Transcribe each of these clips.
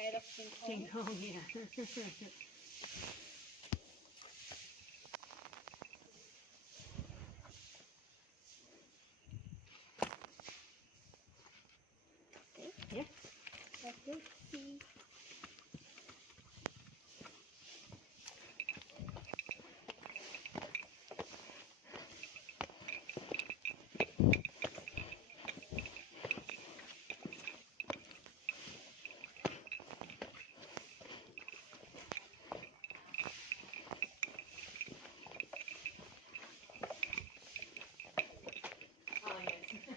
head of King King Kong. Kong, yeah. Yeah. Let's go see. Oh, yes.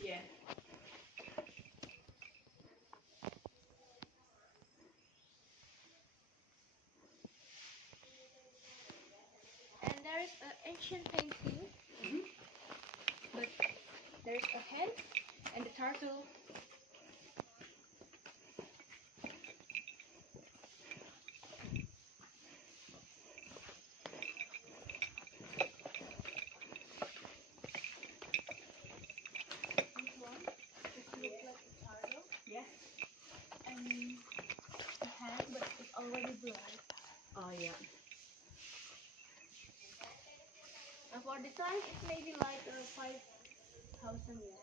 Yeah. And there is an ancient painting, Mhm. but there's a hen and a turtle. This one, it looks like a turtle, Yeah. and a hen, but it's already blind. Oh, yeah. And for the time, it's maybe like 5,000 years.